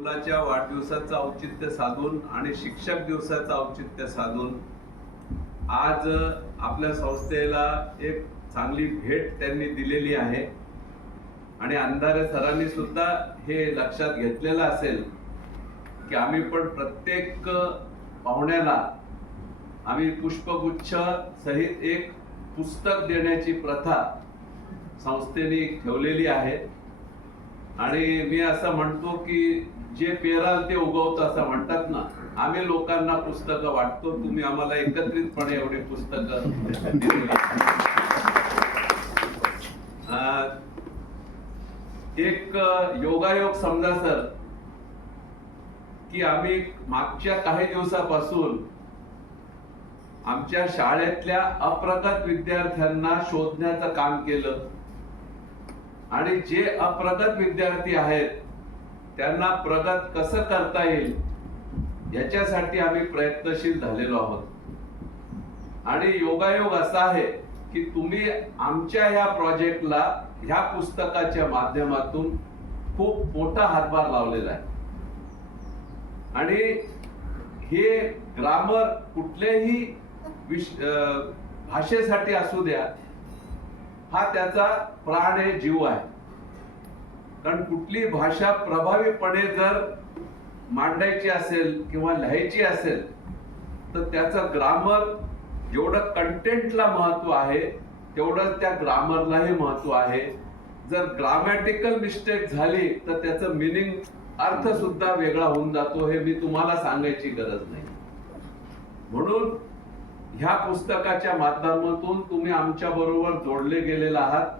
मुलाच्या वाढदिवसाचं औचित्य साधून आणि शिक्षक दिवसाचं औचित्य साधून आज आपल्या संस्थेला एक चांगली भेट त्यांनी दिलेली आहे आणि अंधारे सरांनी सुद्धा हे लक्षात घेतलेलं असेल की आम्ही पण प्रत्येक पाहुण्याला आम्ही पुष्पगुच्छ सहित एक पुस्तक देण्याची प्रथा संस्थेने ठेवलेली आहे आणि मी असं म्हणतो की जे पेराल ते उगवतं असं म्हणतात ना, आम्ही लोकांना पुस्तकं वाटतो, तुम्ही आम्हाला एकत्रितपणे एवढे पुस्तकं दिलेली. एक योगायोग समजा सर की आम्ही मागच्या काही दिवसापासून आमच्या शाळेतल्या अप्रगत विद्यार्थ्यांना शोधण्याचं काम केलं आणि जे अप्रगत विद्यार्थी आहेत त्यांना प्रगत कसं करता येईल याच्यासाठी आम्ही प्रयत्नशील झालेलो आहोत. आणि योगायोग असा आहे की तुम्ही आमच्या ह्या प्रोजेक्टला ह्या पुस्तकाच्या माध्यमातून खूप मोठा हातभार लावलेला आहे आणि हे ग्रामर कुठल्याही भाषेसाठी असू द्या, हा त्याचा प्राण आहे, जीव आहे. कारण कुठली भाषा प्रभावीपणे जर मांडायची असेल किंवा लिहायची असेल तर त्याचं ग्रामर जेवढं कंटेंटला महत्व आहे तेवढंच त्या ग्रामरलाही महत्व आहे. जर ग्रामॅटिकल मिस्टेक झाली तर त्याचं मिनिंग अर्थ सुद्धा वेगळा होऊन जातो, हे मी तुम्हाला सांगायची गरज नाही. म्हणून ह्या पुस्तकाच्या माध्यमातून तुम्ही आमच्या बरोबर जोडले गेलेले आहात.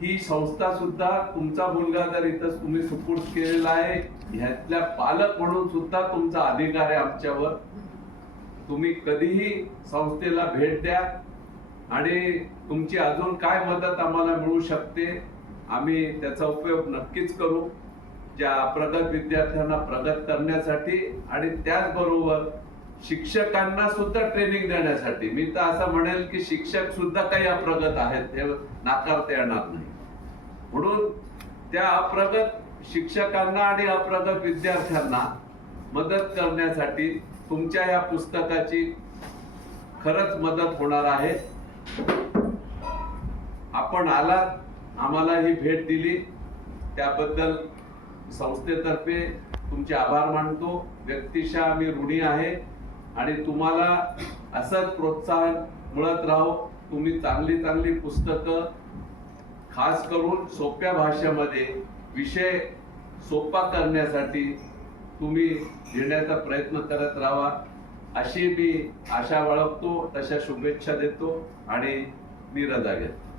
ही संस्था सुद्धा तुमचा मुलगा जर इथं तुम्ही सुपूर्द केलेला आहे, ह्यातल्या पालक म्हणून सुद्धा तुमचा अधिकार आहे आमच्यावर. तुम्ही कधीही संस्थेला भेट द्या आणि तुमची अजून काय मदत आम्हाला मिळू शकते आम्ही त्याचा उपयोग नक्कीच करू, ज्या प्रगत विद्यार्थ्यांना प्रगत करण्यासाठी आणि त्याचबरोबर शिक्षकांना सुद्धा ट्रेनिंग देण्यासाठी. मी तर असं म्हणेल की शिक्षक सुद्धा काही अप्रगत आहेत, हे नाकारता येणार नाही. म्हणून त्या अप्रगत शिक्षकांना आणि अप्रगत विद्यार्थ्यांना मदत करण्यासाठी तुमच्या या पुस्तकाची खरंच मदत होणार आहे. आपण आलात, आम्हाला ही भेट दिली, त्याबद्दल संस्थेतर्फे तुमचे आभार मानतो. व्यक्तिशः आम्ही ऋणी आहे आणि तुम्हाला असंच प्रोत्साहन मिळत राहो. तुम्ही चांगली चांगली पुस्तकं खास करून सोप्या भाषेमध्ये विषय सोपा करण्यासाठी तुम्ही लिहिण्याचा प्रयत्न करत राहा, अशी मी आशा बाळगतो, तशा शुभेच्छा देतो आणि मी रजा घेतो.